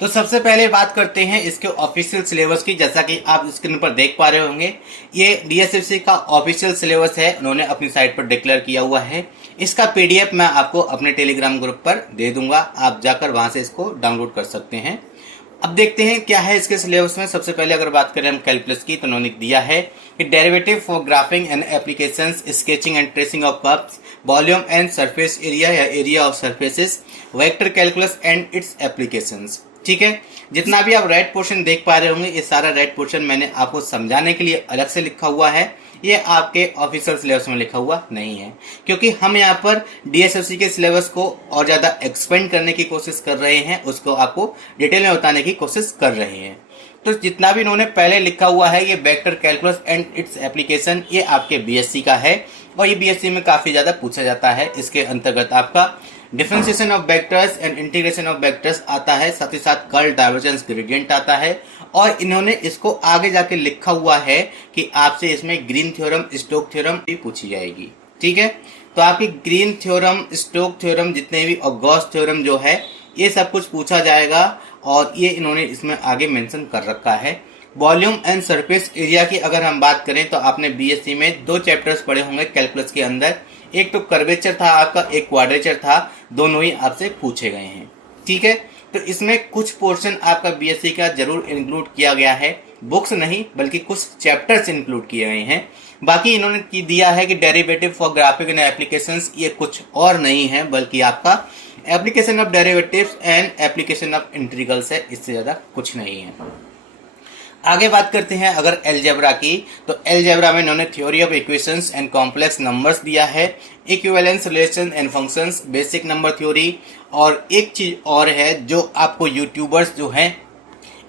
तो सबसे पहले बात करते हैं इसके ऑफिशियल सिलेबस की। जैसा कि आप स्क्रीन पर देख पा रहे होंगे, ये डीएसएससी का ऑफिशियल सिलेबस है, उन्होंने अपनी साइट पर डिक्लेयर किया हुआ है। इसका पीडीएफ मैं आपको अपने टेलीग्राम ग्रुप पर दे दूंगा, आप जाकर वहां से इसको डाउनलोड कर सकते हैं। अब देखते हैं क्या है इसके सिलेबस में। सबसे पहले अगर बात करें हम कैलकुलस की, तो उन्होंने दिया है कि derivative for graphing and applications, sketching and tracing of curves, volume and surface area या area of surfaces, vector calculus and its applications. ठीक है, जितना भी आप रेड पोर्शन देख पा रहे होंगे, ये सारा रेड पोर्शन मैंने आपको समझाने के लिए अलग से लिखा हुआ है, ये आपके ऑफिशियल सिलेबस में लिखा हुआ नहीं है, क्योंकि हम यहाँ पर डीएसएससी के सिलेबस को और ज्यादा एक्सपेंड करने की कोशिश कर रहे हैं, उसको आपको डिटेल में बताने की कोशिश कर रहे हैं। तो जितना भी इन्होंने पहले लिखा हुआ है, ये vector calculus and its application, ये आपके बीएससी का है और ये बीएससी में काफी ज्यादा पूछा जाता है। इसके अंतर्गत आपका differentiation of vectors and integration of vectors आता है, साथ ही साथ कर्ल, डाइवर्जेंस, ग्रेडियंट आता है। और इन्होंने इसको आगे जाके लिखा हुआ है कि आपसे इसमें ग्रीन थ्योरम, स्टोक थ्योरम भी पूछी जाएगी। ठीक है, तो आपकी ग्रीन थ्योरम, स्टोक थ्योरम जितने भी और गॉस थ्योरम जो है, ये सब कुछ पूछा जाएगा और ये इन्होंने इसमें आगे मेंशन कर रखा है। वॉल्यूम एंड सरफेस एरिया की अगर हम बात करें, तो आपने बीएससी में 2 चैप्टर्स पढ़े होंगे कैलकुलस के अंदर, एक तो कर्वेचर था आपका, एक क्वाड्रेचर था, दोनों ही आपसे पूछे गए हैं। ठीक है, तो इसमें कुछ पोर्शन आपका बीएससी का जरूर इंक्लूड किया गया है, बुक्स नहीं बल्कि कुछ चैप्टर्स इंक्लूड किए गए हैं। बाकी इन्होंने दिया है कि derivative for graphic and applications, ये कुछ और नहीं है बल्कि आपका application of derivatives and application of integrals है, इससे ज्यादा कुछ नहीं है। आगे बात करते हैं अगर अलजेब्रा की, तो अलजेब्रा में इन्होंने theory of equations and complex numbers दिया है, equivalence relation and functions, basic number theory, और एक चीज और है जो आपको यूट्यूबर्स जो हैं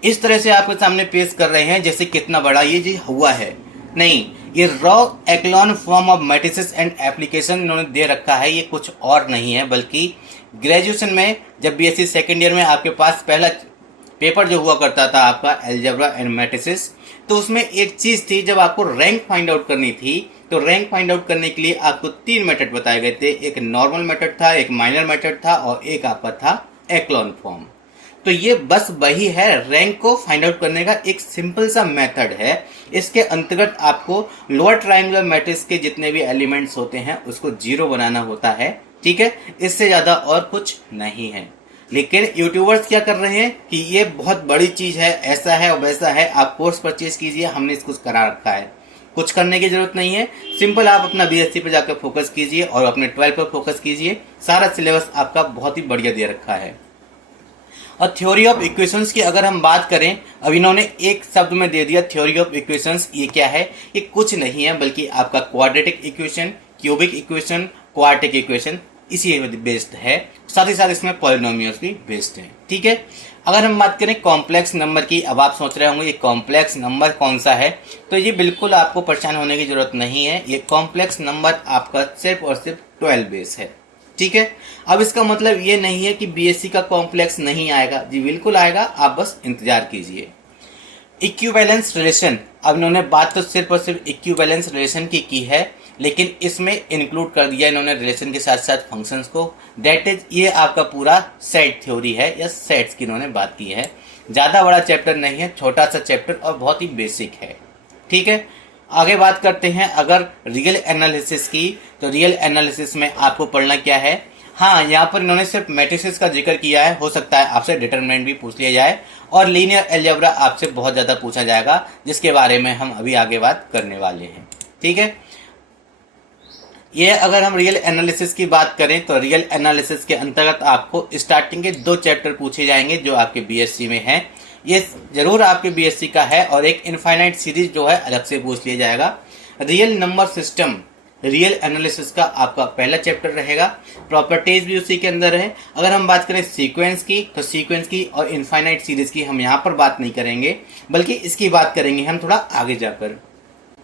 इस तरह से आपके सामने पेश कर रहे हैं जैसे कितना बड़ा ये जी हुआ है। नहीं, ये row echelon form of matrices and application इन्होंने दे रखा है, ये कुछ और नहीं है बल्कि ग्रेजुएशन में जब बीएससी सेकेंड ईयर में आपके पास पहला पेपर जो हुआ करता था आपका अलजेब्रा एंड मैट्रिसेस, तो उसमें एक चीज थी, जब आपको रैंक फाइंड आउट करनी थी, तो रैंक फाइंड आउट करने के लिए आपको 3 मेथड बताए गए थे। एक नॉर्मल मेथड था, एक माइनर मेथड था और एक आपका था एक्लॉन फॉर्म। तो ये बस वही है, रैंक को फाइंड आउट करने का एक सिंपल सा मेथड है। इसके अंतर्गत आपको लोअर ट्रायंगुलर मैट्रिक्स के जितने भी एलिमेंट्स होते हैं उसको 0 बनाना होता है। ठीक है, इससे ज्यादा और कुछ नहीं है। लेकिन यूट्यूबर्स क्या कर रहे हैं कि ये बहुत बड़ी चीज है, ऐसा है और वैसा है, आप कोर्स परचेज कीजिए, हमने इसको करा रखा है। कुछ करने की जरूरत नहीं है, सिंपल आप अपना बीएससी पे जाकर फोकस कीजिए और अपने 12 पर फोकस कीजिए। सारा सिलेबस आपका बहुत ही बढ़िया दे रखा है। और थ्योरी ऑफ इक्वेशंस की अगर हम बात करें, अब इन्होंने एक शब्द में दे दिया थ्योरी ऑफ इक्वेशंस। ये क्या है? ये कुछ नहीं है बल्कि आपका quadratic equation, cubic equation, quartic equation इसी बेस्ड है। साथ ही साथ इसमें पॉलिनोमियल्स भी बेस्ड हैं। ठीक है, अगर हम बात करें कॉम्प्लेक्स नंबर की, अब आप सोच रहे होंगे ये कॉम्प्लेक्स नंबर कौन सा है, तो ये बिल्कुल आपको परेशान होने की जरूरत नहीं है। ये कॉम्प्लेक्स नंबर आपका सिर्फ और सिर्फ 12 बेस है। ठीक है, अब इसका मतलब ये नहीं है कि बीएससी का कॉम्प्लेक्स नहीं आएगा, जी बिल्कुल आएगा, आप बस इंतजार कीजिए। इक्विवेलेंस रिलेशन, अब इन्होंने बात तो सिर्फ और सिर्फ इक्विवेलेंस रिलेशन की है, लेकिन इसमें इंक्लूड कर दिया इन्होंने रिलेशन के साथ साथ फंक्शंस को। दैट इज, ये आपका पूरा सेट थ्योरी है या सेट्स की इन्होंने बात की है। ज्यादा बड़ा चैप्टर नहीं है, छोटा सा चैप्टर और बहुत ही बेसिक है। ठीक है, आगे बात करते हैं अगर रियल एनालिसिस की, तो रियल एनालिसिस में आपको पढ़ना क्या है। हाँ, यहाँ पर इन्होंने सिर्फ मैट्रिसेस का जिक्र किया है, हो सकता है आपसे डिटरमिनेंट भी पूछ लिया जाए और लीनियर अलजेब्रा आपसे बहुत ज्यादा पूछा जाएगा, जिसके बारे में हम अभी आगे बात करने वाले हैं। ठीक है, ये अगर हम रियल एनालिसिस की बात करें, तो रियल एनालिसिस के अंतर्गत आपको स्टार्टिंग के 2 चैप्टर पूछे जाएंगे जो आपके बीएससी में है। ये जरूर आपके बीएससी का है, और एक इनफाइनाइट सीरीज जो है अलग से पूछ लिया जाएगा। Real number system, real analysis का आपका पहला चैप्टर रहेगा, प्रॉपर्टीज भी उसी के अंदर है। अगर हम बात करें सीक्वेंस की, तो सीक्वेंस की और इनफाइनाइट सीरीज की हम यहाँ पर बात नहीं करेंगे, बल्कि इसकी बात करेंगे हम थोड़ा आगे जाकर।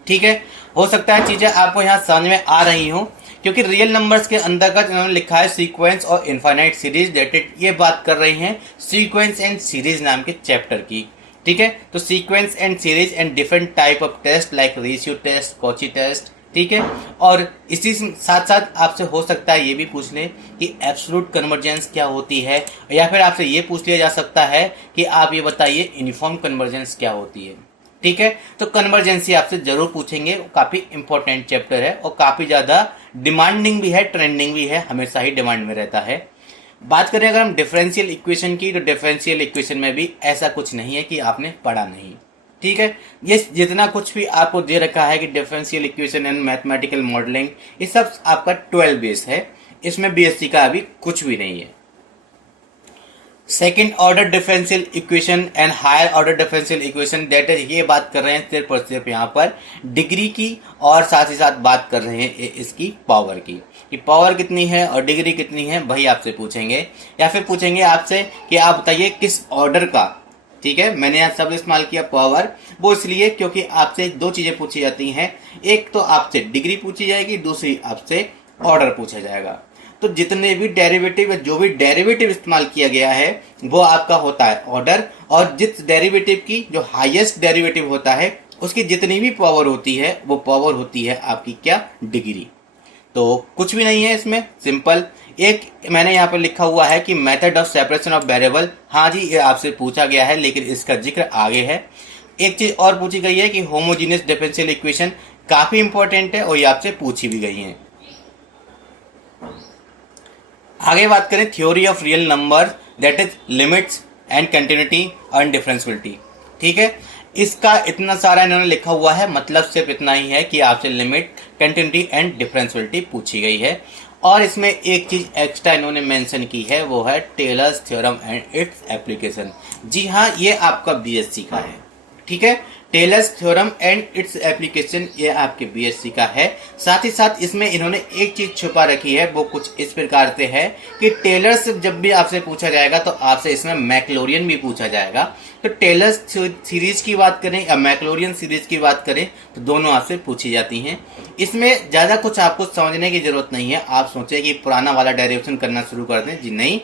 ठीक है, हो सकता है चीजें आपको यहाँ समझ में आ रही हो, क्योंकि रियल नंबर्स के अंतर्गत इन्होंने लिखा है सीक्वेंस और इनफाइनाइट सीरीज, दैट इट, ये बात कर रही हैं सीक्वेंस एंड सीरीज नाम के चैप्टर की। ठीक है, तो sequence and series and different type of test like ratio test, Cauchy test, ठीक है। और इसी साथ साथ आपसे हो सकता है ये भी पूछ लें कि एब्सोल्यूट कन्वर्जेंस क्या होती है, या फिर आपसे ये पूछ लिया जा सकता है कि आप ये बताइए यूनिफॉर्म कन्वर्जेंस क्या होती है। ठीक है, तो कन्वर्जेंसी आपसे जरूर पूछेंगे, काफी इंपॉर्टेंट चैप्टर है और काफी ज्यादा डिमांडिंग भी है, ट्रेंडिंग भी है, हमेशा ही डिमांड में रहता है। बात करें अगर हम डिफरेंशियल इक्वेशन की, तो डिफरेंशियल इक्वेशन में भी ऐसा कुछ नहीं है कि आपने पढ़ा नहीं। ठीक है, ये जितना कुछ भी आपको दे रखा है कि differential equation and mathematical modelling, ये सब आपका 12 बेस है, इसमें बीएससी का अभी कुछ भी नहीं है। Second order differential equation and higher order differential equation, that is, ये बात कर रहे हैं सिर्फ और सिर्फ यहाँ पर डिग्री की, और साथ ही साथ बात कर रहे हैं इसकी पावर की, कि पावर कितनी है और डिग्री कितनी है, वही आपसे पूछेंगे। या फिर पूछेंगे आपसे कि आप बताइए किस ऑर्डर का। ठीक है, मैंने यहाँ शब्द इस्तेमाल किया पावर, वो इसलिए क्योंकि आपसे दो चीजें पूछी जाती हैं, एक तो आपसे डिग्री पूछी जाएगी, दूसरी आपसे ऑर्डर पूछा जाएगा। तो जितने भी डेरिवेटिव या जो भी डेरिवेटिव इस्तेमाल किया गया है वो आपका होता है ऑर्डर, और जिस डेरिवेटिव की जो हाईएस्ट डेरिवेटिव होता है उसकी जितनी भी पावर होती है वो पावर होती है आपकी क्या, डिग्री। तो कुछ भी नहीं है इसमें, सिंपल। एक मैंने यहाँ पर लिखा हुआ है कि method of separation of variable, हाँ जी ये आपसे पूछा गया है लेकिन इसका जिक्र आगे है। एक चीज और पूछी गई है कि होमोजीनियस डिफरेंशियल इक्वेशन, काफी इंपॉर्टेंट है और ये आपसे पूछी भी गई है। आगे बात करें theory of real number, that is limits and continuity and differentiability. ठीक है, इसका इतना सारा इन्होंने लिखा हुआ है, मतलब सिर्फ इतना ही है कि आपसे लिमिट, कंटिन्यूटी एंड डिफरेंशियबिलिटी पूछी गई है। और इसमें एक चीज एक्स्ट्रा इन्होंने मेंशन की है, वो है Taylor's theorem and its application. जी हाँ, ये आपका बीएससी का है। ठीक है, Taylor's theorem and its application, ये आपके बीएससी का है। साथ ही साथ इसमें इन्होंने एक चीज छुपा रखी है, वो कुछ इस प्रकार से है कि टेलर्स जब भी आपसे पूछा जाएगा तो आपसे इसमें मैक्लोरियन भी पूछा जाएगा। तो टेलर्स सीरीज की बात करें या मैक्लोरियन सीरीज की बात करें तो दोनों आपसे पूछी जाती हैं। इसमें ज्यादा कुछ आपको समझने की जरूरत नहीं है। आप सोचे कि पुराना वाला डेरिवेशन करना शुरू कर दें, जी नहीं,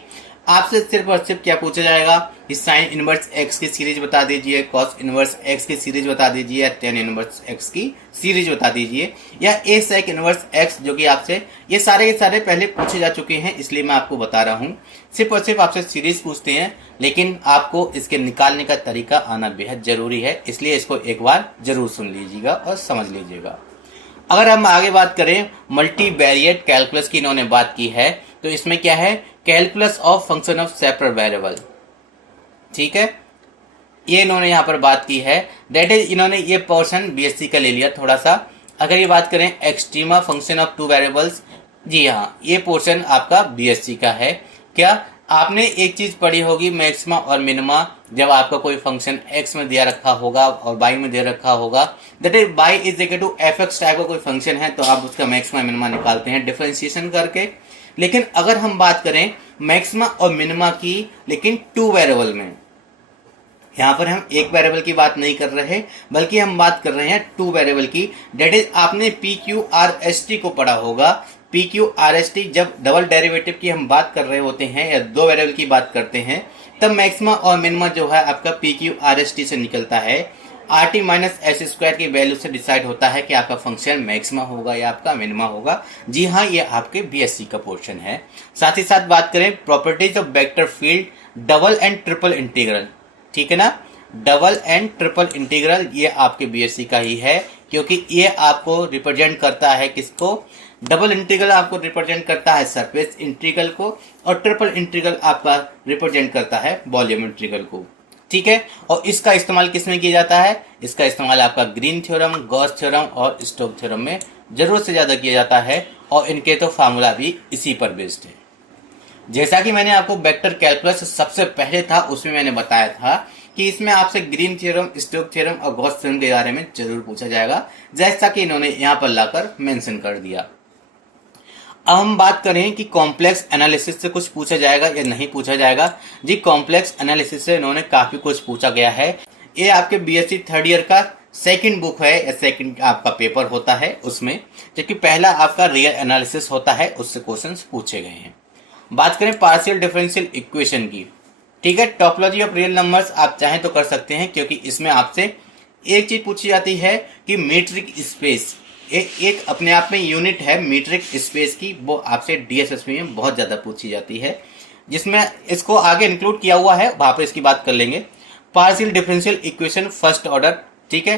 आपसे सिर्फ और सिर्फ क्या पूछा जाएगा कि साइन इनवर्स एक्स की सीरीज बता दीजिए, कॉस इनवर्स एक्स की सीरीज बता दीजिए, या टेन इनवर्स एक्स की सीरीज बता दीजिए, या ए सेक इनवर्स एक्स, जो कि आपसे ये सारे के सारे पहले पूछे जा चुके हैं, इसलिए मैं आपको बता रहा हूँ। सिर्फ और सिर्फ आपसे सीरीज पूछते हैं, लेकिन आपको इसके निकालने का तरीका आना बेहद जरूरी है, इसलिए इसको एक बार जरूर सुन लीजिएगा और समझ लीजिएगा। अगर हम आगे बात करें मल्टीवेरिएट कैलकुलस की इन्होंने बात की है, तो इसमें क्या है, calculus of function of separate variable. ठीक है, ये इन्होंने यहाँ पर बात की है, दैट इज इन्होंने ये पोर्शन बीएससी का ले लिया थोड़ा सा। अगर ये बात करें extrema function of two variables, जी हाँ, ये पोर्शन आपका बीएससी का है। क्या आपने एक चीज पढ़ी होगी, मैक्सिमा और मिनिमा, जब आपका कोई फंक्शन x में दिया रखा होगा और y में दे रखा होगा, that is y is equal to fx type का कोई फंक्शन है, तो आप उसका मैक्सिमा मिनिमा निकालते हैं डिफरेंशिएशन करके। लेकिन अगर हम बात करें मैक्सिमा और मिनिमा की, लेकिन टू वेरिएबल में, यहाँ पर हम एक वेरिएबल की बात नहीं कर रहे बल्कि हम बात कर रहे हैं टू वेरिएबल की, दैट इज आपने PQRST को पढ़ा होगा। PQRST, जब डबल डेरिवेटिव की हम बात कर रहे होते हैं या दो वेरिएबल की बात करते हैं, तब मैक्सिमा और मिनिमा जो है आपका PQRST से निकलता है। RT माइनस एस स्क्वायर की वैल्यू से डिसाइड होता है कि आपका फंक्शन मैक्सिमा होगा या आपका मिनिमा होगा। जी हाँ, ये आपके बीएससी का पोर्शन है। साथ ही साथ बात करें properties of vector field, double and triple integral. ठीक है ना, डबल एंड ट्रिपल इंटीग्रल ये आपके बीएससी का ही है, क्योंकि ये आपको रिप्रेजेंट करता है किसको, डबल इंटीग्रल आपको रिप्रेजेंट करता है सरफेस इंटीग्रल को, और ट्रिपल इंटीग्रल आपका रिप्रेजेंट करता है वॉल्यूम इंटीग्रल को। ठीक है, और इसका इस्तेमाल किसमें किया जाता है, इसका इस्तेमाल आपका ग्रीन थ्योरम, गॉस थ्योरम और स्टोक थ्योरम में जरूरत से ज्यादा किया जाता है, और इनके तो फार्मूला भी इसी पर बेस्ड है। जैसा कि मैंने आपको वेक्टर कैलकुलस सबसे पहले था उसमें मैंने बताया था कि इसमें आपसे ग्रीन थ्योरम, स्टोक थ्योरम और गॉस थ्योरम के बारे में जरूर पूछा जाएगा, जैसा कि इन्होंने यहाँ पर लाकर मेंशन कर दिया। अब हम बात करें कि कॉम्प्लेक्स एनालिसिस से कुछ पूछा जाएगा या नहीं पूछा जाएगा। जी, कॉम्प्लेक्स एनालिसिस से इन्होंने काफी कुछ पूछा गया है। ये आपके बीएससी थर्ड ईयर का सेकंड बुक है या सेकंड आपका पेपर होता है उसमें, जबकि पहला आपका रियल एनालिसिस होता है, उससे क्वेश्चंस पूछे गए हैं। बात करें पार्शियल डिफरेंशियल इक्वेशन की, ठीक है, टोपोलॉजी ऑफ रियल नंबर्स आप चाहें तो कर सकते हैं, क्योंकि इसमें आपसे एक चीज पूछी जाती है कि मीट्रिक स्पेस एक अपने आप में यूनिट है मीट्रिक स्पेस की, वो आपसे डीएसएसपी में बहुत ज़्यादा पूछी जाती है, जिसमें इसको आगे इंक्लूड किया हुआ है, वहाँ पर इसकी बात कर लेंगे। Partial differential equation first order, ठीक है,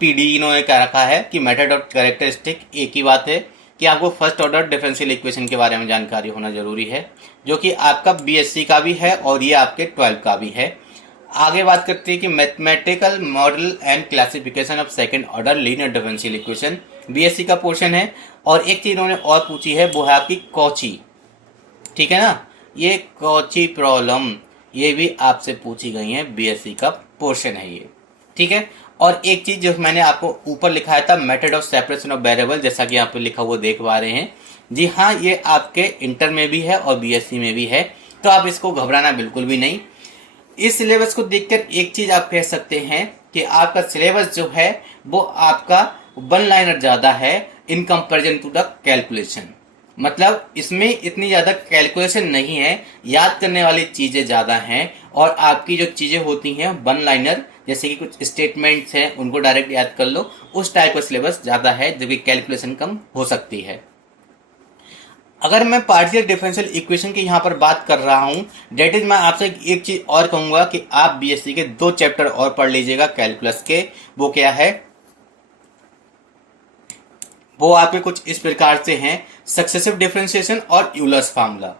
पीडी इन्होंने क्या रखा है कि मेथड ऑफ कैरेक्टरिस्टिक, एक ही बात है कि आपको फर्स्ट ऑर्डर डिफरेंशियल इक्वेशन के बारे में जानकारी होना जरूरी है, जो कि आपका बीएससी का भी है और ये आपके 12 का भी है। आगे बात करते हैं कि mathematical model and classification of second order linear differential equation, BSc का पोर्शन है। और एक चीज इन्होंने और पूछी है, वो है आपकी कॉची, ठीक है ना, ये कॉची प्रॉब्लम, ये भी आपसे पूछी गई है, बीएससी का पोर्शन है ये, ठीक है। और एक चीज जो मैंने आपको ऊपर लिखाया था, method of separation of variable, जैसा कि यहाँ पे लिखा हुआ देख पा रहे हैं, जी हाँ, ये आपके इंटर में भी है और बीएससी में भी है, तो आप इसको घबराना बिल्कुल भी नहीं। इस सिलेबस को देखकर एक चीज आप कह सकते हैं कि आपका सिलेबस जो है वो आपका वन लाइनर ज्यादा है in comparison to the calculation, मतलब इसमें इतनी ज्यादा कैलकुलेशन नहीं है, याद करने वाली चीजें ज्यादा हैं, और आपकी जो चीजें होती हैं वन लाइनर, जैसे कि कुछ स्टेटमेंट्स हैं उनको डायरेक्ट याद कर लो, उस टाइप का सिलेबस ज्यादा है, जबकि कैलकुलेशन कम हो सकती है। अगर मैं पार्शियल डिफरेंशियल इक्वेशन की यहाँ पर बात कर रहा हूँ, डेट इज मैं आपसे एक चीज और कहूंगा कि आप बीएससी के 2 चैप्टर और पढ़ लीजिएगा कैलकुलस के। वो क्या है, वो आपके कुछ इस प्रकार से हैं, सक्सेसिव डिफरेंशिएशन और यूलर्स फार्मूला।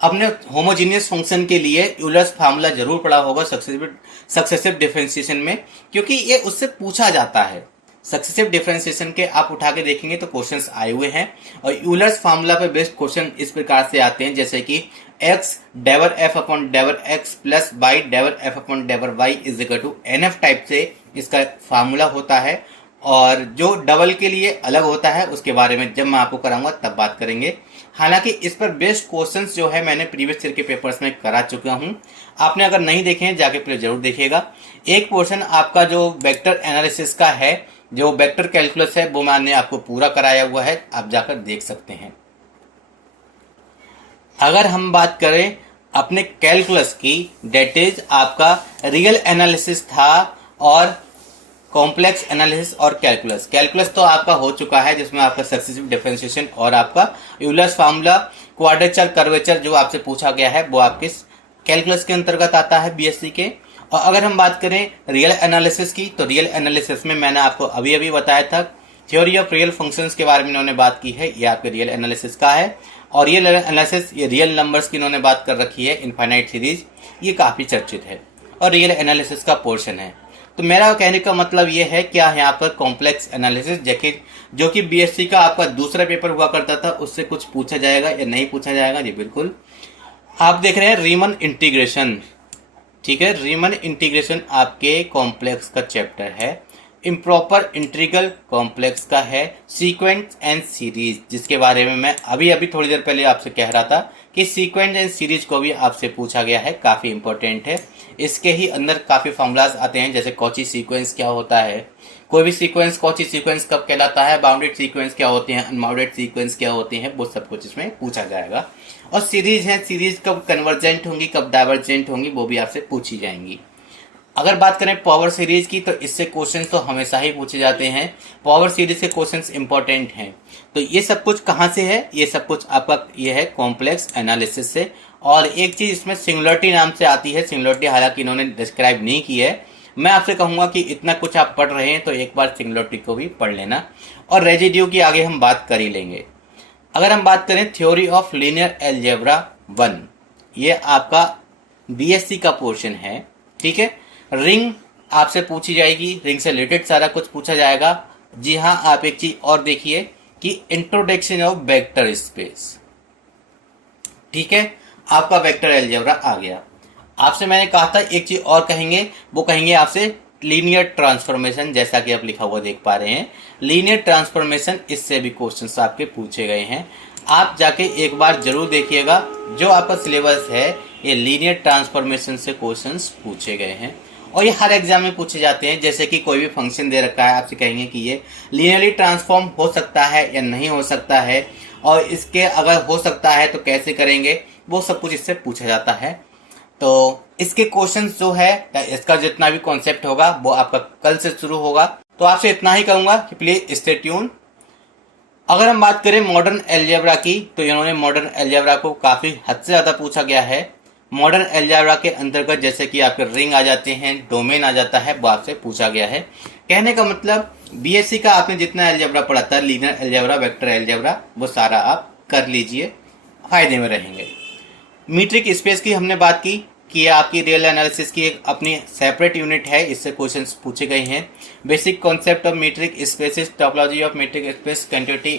अपने होमोजीनियस फंक्शन के लिए यूलर्स फार्मूला जरूर पढ़ा होगा सक्सेसिव डिफरेंशिएशन में, क्योंकि ये उससे पूछा जाता है। सक्सेसिव डिफरेंशिएशन के आप उठा के देखेंगे तो क्वेश्चंस आए हुए हैं, और यूलर्स फार्मूला पे बेस्ड क्वेश्चन इस प्रकार से आते हैं, जैसे कि x डेवर f अपॉन डेवर x प्लस y डेवर f अपॉन डेवर y is equal to nf type से इसका फार्मूला होता है। और जो डबल के लिए अलग होता है उसके बारे में जब मैं आपको कराऊंगा तब बात करेंगे। हालांकि इस पर बेस्ड क्वेश्चंस जो है मैंने प्रीवियस ईयर के पेपर्स में करा चुका हूं, आपने अगर नहीं देखे हैं जाके फिर जरूर देखिएगा। एक पोर्शन आपका जो वेक्टर एनालिसिस का है, जो वेक्टर कैलकुलस है, वो मैंने आपको पूरा कराया हुआ है, आप जाकर देख सकते हैं। अगर हम बात करें अपने कैलकुलस की, डेट इज आपका रियल एनालिसिस था और कॉम्प्लेक्स एनालिसिस और कैलकुलस। कैलकुलस तो आपका हो चुका है, जिसमें आपका सक्सेसिव डिफरेंशिएशन और आपका यूलर्स फार्मूला, क्वाड्रेचर, कर्वेचर जो आपसे पूछा गया है वो आपके कैलकुलस के अंतर्गत आता है बीएससी के। और अगर हम बात करें रियल एनालिसिस की, तो रियल एनालिसिस में मैंने आपको अभी अभी बताया था, थ्योरी ऑफ रियल फंक्शंस के बारे में इन्होंने बात की है, ये आपके रियल एनालिसिस का है। और रियल एनालिसिस, ये रियल नंबर्स की इन्होंने बात कर रखी है, इनफाइनाइट सीरीज, ये काफी चर्चित है और रियल एनालिसिस का पोर्शन है। तो मेरा कहने का मतलब ये है क्या यहाँ पर कॉम्प्लेक्स एनालिसिस, जो कि बीएससी का आपका दूसरा पेपर हुआ करता था, उससे कुछ पूछा जाएगा या नहीं पूछा जाएगा? जी बिल्कुल। आप देख रहे हैं रीमन इंटीग्रेशन, ठीक है, रीमन इंटीग्रेशन आपके कॉम्प्लेक्स का चैप्टर है। इम्प्रॉपर इंटीग्रल कॉम्प्लेक्स का है। सीक्वेंस एंड सीरीज, जिसके बारे में मैं अभी अभी थोड़ी देर पहले आपसे कह रहा था कि सीक्वेंस एंड सीरीज को भी आपसे पूछा गया है, काफी इंपॉर्टेंट है। इसके ही अंदर काफी फॉर्मूलाज आते हैं, जैसे कॉची सीक्वेंस क्या होता है, कोई भी सीक्वेंस कॉची सीक्वेंस कब कहलाता है, बाउंडेड सीक्वेंस क्या होते हैं, अनबाउंडेड सीक्वेंस क्या होते हैं, वो सब कुछ इसमें पूछा जाएगा। और सीरीज है, सीरीज कब कन्वर्जेंट होंगी, कब डाइवर्जेंट होंगी, वो भी आपसे पूछी जाएंगी। अगर बात करें पावर सीरीज की, तो इससे क्वेश्चंस तो हमेशा ही पूछे जाते हैं, पावर सीरीज के क्वेश्चंस इंपॉर्टेंट हैं। तो ये सब कुछ कहाँ से है? ये सब कुछ आपका ये है कॉम्प्लेक्स एनालिसिस से। और एक चीज इसमें सिंगुलरिटी नाम से आती है, सिंगुलरिटी हालांकि इन्होंने डिस्क्राइब नहीं की है, मैं आपसे कहूंगा कि इतना कुछ आप पढ़ रहे हैं तो एक बार सिंगुलरिटी को भी पढ़ लेना। और रेजिड्यू की आगे हम बात कर ही लेंगे। अगर हम बात करें थ्योरी ऑफ लीनियर अलजेब्रा 1, ये आपका बीएससी का पोर्शन है, ठीक है। रिंग आपसे पूछी जाएगी, रिंग से रिलेटेड सारा कुछ पूछा जाएगा। जी हाँ, आप एक चीज और देखिए कि इंट्रोडक्शन ऑफ वेक्टर स्पेस, ठीक है, आपका वेक्टर अलजेब्रा आ गया। आपसे मैंने कहा था एक चीज और कहेंगे, वो कहेंगे आपसे लीनियर ट्रांसफॉर्मेशन, जैसा कि आप लिखा हुआ देख पा रहे हैं लीनियर ट्रांसफॉर्मेशन, इससे भी क्वेश्चंस आपके पूछे गए हैं। आप जाके एक बार जरूर देखिएगा, जो आपका सिलेबस है ये लीनियर ट्रांसफॉर्मेशन से क्वेश्चंस पूछे गए हैं और ये हर एग्जाम में पूछे जाते हैं। जैसे कि कोई भी फंक्शन दे रखा है, आपसे कहेंगे कि ये लीनियरली ट्रांसफॉर्म हो सकता है या नहीं हो सकता है, और इसके अगर हो सकता है तो कैसे करेंगे, वो सब कुछ इससे पूछा जाता है। तो इसके क्वेश्चंस जो है, इसका जितना भी कॉन्सेप्ट होगा वो आपका कल से शुरू होगा। तो आपसे इतना ही कहूंगा कि प्लीज स्टे ट्यून, अगर हम बात करें मॉडर्न अलजेब्रा की, तो इन्होंने मॉडर्न अलजेब्रा को काफी हद से ज्यादा पूछा गया है। मॉडर्न अलजेब्रा के अंतर्गत जैसे कि आपके रिंग आ जाते हैं, डोमेन आ जाता है, वो आपसे पूछा गया है। कहने का मतलब बीएससी का आपने जितना अलजेब्रा पढ़ा था, लीनियर अलजेब्रा, वेक्टर अलजेब्रा, वो सारा आप कर लीजिए, फायदे में रहेंगे। मीट्रिक स्पेस की हमने बात की कि ये आपकी रियल एनालिसिस की एक अपनी सेपरेट यूनिट है, इससे क्वेश्चंस पूछे गए हैं। Basic concept of metric spaces, topology of metric space, continuity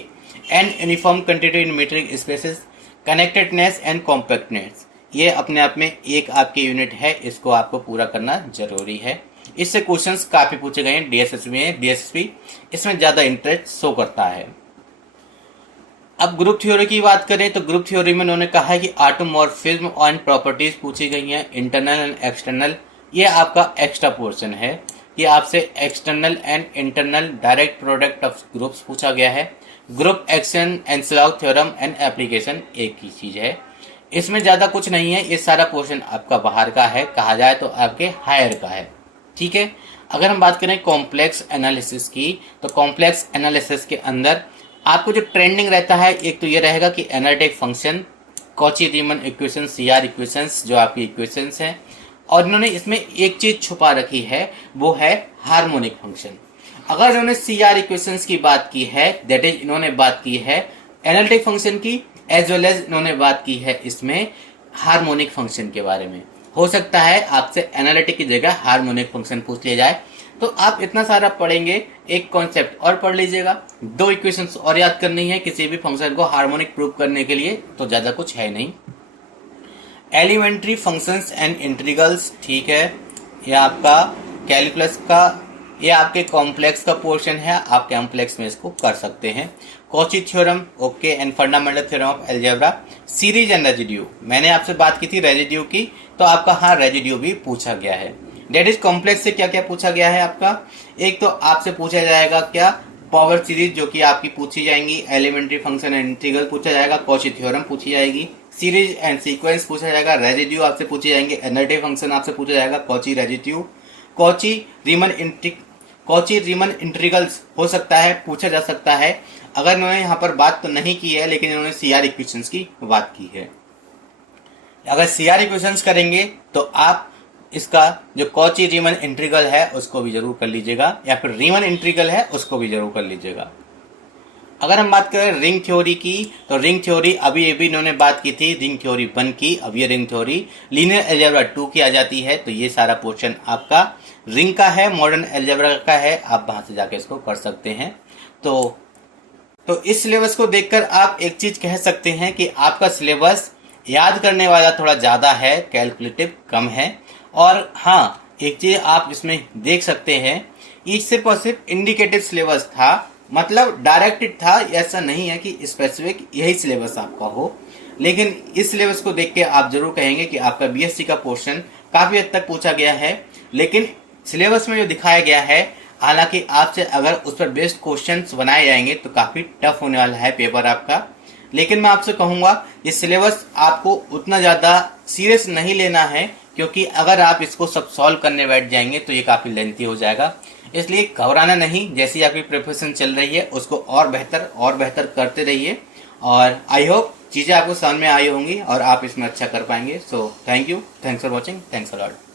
and uniform continuity in metric spaces, connectedness and compactness, ये अपने आप में एक आपकी यूनिट है, इसको आपको पूरा करना जरूरी है। इससे क्वेश्चंस काफी पूछे गए हैं डीएसएसपी में। डीएसएसपी इसमें ज्यादा इंटरेस्ट शो करता है। अब ग्रुप थ्योरी की बात करें तो ग्रुप थ्योरी में उन्होंने कहा है कि ऑटोमॉर्फिज्म एंड प्रॉपर्टीज पूछी गई हैं, इंटरनल एंड एक्सटर्नल, ये आपका एक्स्ट्रा पोर्शन है। ये आपसे external and internal direct product of groups पूछा गया है। ग्रुप एक्शन, एंसलाउ थ्योरम एंड एप्लीकेशन एक ही चीज है, इसमें ज्यादा कुछ नहीं है। ये सारा पोर्शन आपका बाहर का है, कहा जाए तो आपके हायर का है, ठीक है। अगर हम बात करें कॉम्प्लेक्स एनालिसिस की, तो कॉम्प्लेक्स एनालिसिस के अंदर आपको जो ट्रेंडिंग रहता है, एक तो ये रहेगा कि analytic function, Cauchy Riemann equation, CR equations, जो आपकी इक्वेशंस हैं, और इन्होंने इसमें एक चीज छुपा रखी है, वो है हार्मोनिक फंक्शन। अगर इन्होंने सीआर इक्वेशंस की बात की है, दैट इज इन्होंने बात की है एनालिटिक फंक्शन की, एज वेल एज इन्होंने बात की है इसमें हार्मोनिक फंक्शन के बारे में। हो सकता है आपसे एनालिटिक की जगह हार्मोनिक फंक्शन पूछ लिया जाए, तो आप इतना सारा पढ़ेंगे, एक कॉन्सेप्ट और पढ़ लीजिएगा, 2 इक्वेशंस और याद करनी है किसी भी फंक्शन को हार्मोनिक प्रूव करने के लिए, तो ज्यादा कुछ है नहीं। एलिमेंट्री फंक्शंस एंड इंटीग्रल्स, ठीक है, ये आपका कैलकुलस का, ये आपके कॉम्प्लेक्स का पोर्शन है, आप कॉम्प्लेक्स में इसको कर सकते हैं। Cauchy theorem, okay, and fundamental theorem of algebra, series and residue, मैंने आपसे बात की थी रेजिड्यू की, तो आपका हाँ रेजिड्यू भी पूछा गया है। डेट इज कॉम्प्लेक्स से क्या क्या पूछा गया है आपका, एक तो आपसे पूछा जाएगा क्या पावर सीरीज, जो कि आपकी पूछी जाएंगी, एलिमेंट्री फंक्शन एंड इंटीग्रल पूछा जाएगा, कॉची थ्योरम पूछी जाएगी, सीरीज एंड सीक्वेंस पूछा जाएगा, रेजिड्यू आपसे पूछे जाएंगे, एनालिटिक फंक्शन आपसे पूछा जाएगा, कॉची रेजिड्यू, कॉची रीमन इंटीग्रल्स हो सकता है, पूछा जा सकता है। अगर इन्होंने यहाँ पर बात तो नहीं की है, लेकिन इन्होंने सीआर इक्वेशंस की बात की है। अगर सीआर इक्वेशंस करेंगे तो आप इसका जो कॉची रीमन इंटीग्रल है उसको भी जरूर कर लीजिएगा, या फिर रीमन इंटीग्रल है उसको भी जरूर कर लीजिएगा। अगर हम बात करें रिंग थ्योरी की, तो रिंग थ्योरी अभी इन्होंने बात की थी रिंग थ्योरी 1 की, अब ये रिंग थ्योरी लीनियर अलजेब्रा 2 की आ जाती है। तो ये सारा पोर्शन आपका रिंग का है, मॉडर्न अलजेब्रा का है, आप वहां से जाके इसको कर सकते हैं। तो इस सिलेबस को देखकर आप एक चीज कह सकते हैं कि आपका सिलेबस याद करने वाला थोड़ा ज्यादा है, कैलकुलेटिव कम है। और हाँ, एक चीज आप इसमें देख सकते हैं, ये सिर्फ और सिर्फ इंडिकेटिव सिलेबस था, मतलब डायरेक्टेड था, ऐसा नहीं है कि स्पेसिफिक यही सिलेबस आपका हो। लेकिन इस सिलेबस को देख के आप जरूर कहेंगे कि आपका बीएससी का पोर्शन काफी हद तक पूछा गया है। लेकिन सिलेबस में जो दिखाया गया है, हालांकि आपसे अगर उस पर बेस्ड क्वेश्चंस बनाए जाएंगे तो काफी टफ होने वाला है पेपर आपका। लेकिन मैं आपसे कहूंगा ये सिलेबस आपको उतना ज्यादा सीरियस नहीं लेना है, क्योंकि अगर आप इसको सब सॉल्व करने बैठ जाएंगे तो ये काफी लेंथी हो जाएगा। इसलिए घबराना नहीं, जैसी आपकी प्रिपरेशन चल रही है उसको और बेहतर करते रहिए। और आई होप चीजें आपको समझ में आई होंगी और आप इसमें अच्छा कर पाएंगे। So thank you, thanks for watching, thanks a lot.